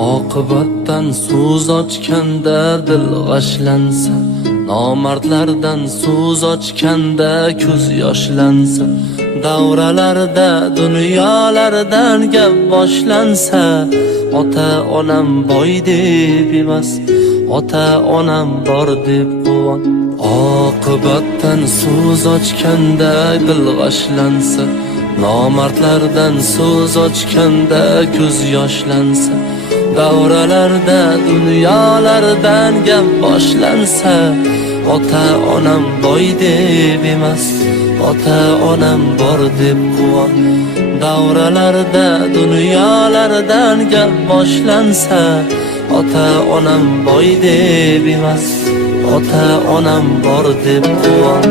Oqibatdan so'z ochganda dil g'ashlansa, nomardlardan so'z ochganda ko'z yoshlansa, davralarda dunyolardan gap boshlansa, ota onam boy deb emas, ota onam bor deb quvon. Oqibatdan so'z ochganda dil g'ashlansa, nomardlardan so'z ochganda ko'z yoshlansa, davralarda dunyolardan gap boshlansa, ota onam boy deb emas, ota onam bor deb quvon. Davralarda dunyolardan gap boshlansa, ota onam boy deb emas, ota onam bor deb quvon.